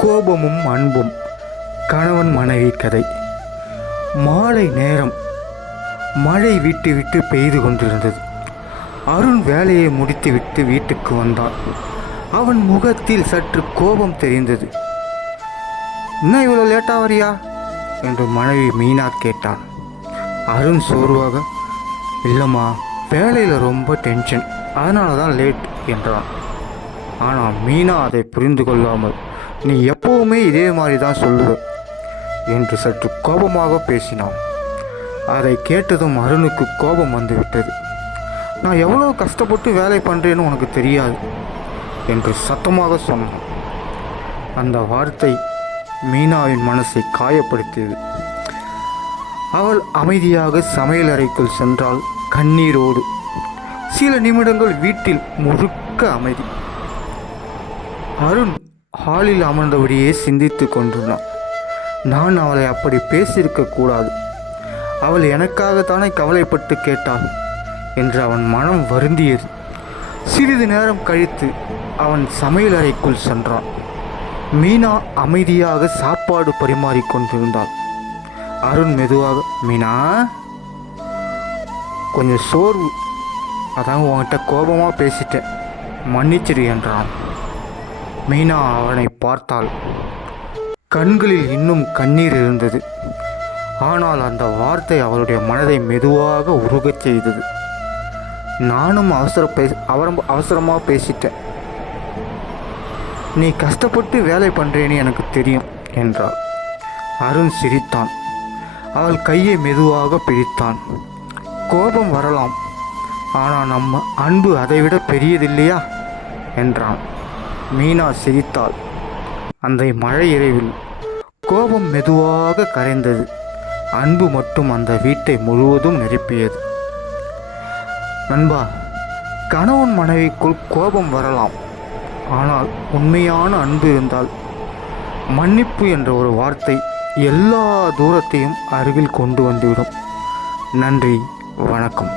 கோபமும் அன்பும். கணவன் மனைவி கதை. மாலை நேரம். மழை விட்டு விட்டு பெய்து கொண்டிருந்தது. அருண் வேலையை முடித்துவிட்டு வீட்டுக்கு வந்தான். அவன் முகத்தில் சற்று கோபம் தெரிந்தது. என்ன இவ்வளோ லேட்டாக வரியா என்று மனைவி மீனா கேட்டான். அருண் சோர்வாக, இல்லைம்மா, வேலையில் ரொம்ப டென்ஷன், அதனால தான் லேட் என்றான். ஆனால் மீனா அதை புரிந்து கொள்ளாமல், நீ எப்போவுமே இதே மாதிரி தான் சொல்லுவ என்று சற்று கோபமாக பேசினான். அதை கேட்டதும் அருணுக்கு கோபம் வந்துவிட்டது. நான் எவ்வளோ கஷ்டப்பட்டு வேலை பண்ணுறேன்னு உனக்கு தெரியாது என்று சத்தமாக சொன்னான். அந்த வார்த்தை மீனாவின் மனசை காயப்படுத்தியது. அவள் அமைதியாக சமையலறைக்குள் சென்றால் கண்ணீரோடு. சில நிமிடங்கள் வீட்டில் முழுக்க அமைதி. அருண் ஹாலில் அமர்ந்தபடியே சிந்தித்து கொண்டிருந்தான். நான் அவளை அப்படி பேசியிருக்கக்கூடாது, அவள் எனக்காகத்தானே கவலைப்பட்டு கேட்டாள் என்று அவன் மனம் வருந்தியது. சிறிது நேரம் கழித்து அவன் சமையலறைக்குள் சென்றான். மீனா அமைதியாக சாப்பாடு பரிமாறிக்கொண்டிருந்தாள். அருண் மெதுவாக, மீனா, கொஞ்சம் சோர்வு, அதான் உன்கிட்ட கோபமாக பேசிட்டேன், மன்னிச்சிடு என்றான். மீனா அவனை பார்த்தாள். கண்களில் இன்னும் கண்ணீர் இருந்தது. ஆனால் அந்த வார்த்தை அவளுடைய மனதை மெதுவாக உருகச் செய்தது. நானும் அவசரமாக பேசிட்டேன், நீ கஷ்டப்பட்டு வேலை பண்ணுறேன்னு எனக்கு தெரியும் என்றாள். அருண் சிரித்தான். அவள் கையை மெதுவாக பிடித்தான். கோபம் வரலாம், ஆனால் நம்ம அன்பு அதைவிட பெரியதில்லையா என்றான். மீனா சிரித்தாள். அந்த மழை இரவில் கோபம் மெதுவாக கரைந்தது. அன்பு மட்டும் அந்த வீட்டை முழுவதும் நிரப்பியது. நண்பா, கணவன் மனைவிக்குள் கோபம் வரலாம், ஆனால் உண்மையான அன்பு இருந்தால் மன்னிப்பு என்ற ஒரு வார்த்தை எல்லா தூரத்தையும் அருகில் கொண்டு வந்துவிடும். நன்றி, வணக்கம்.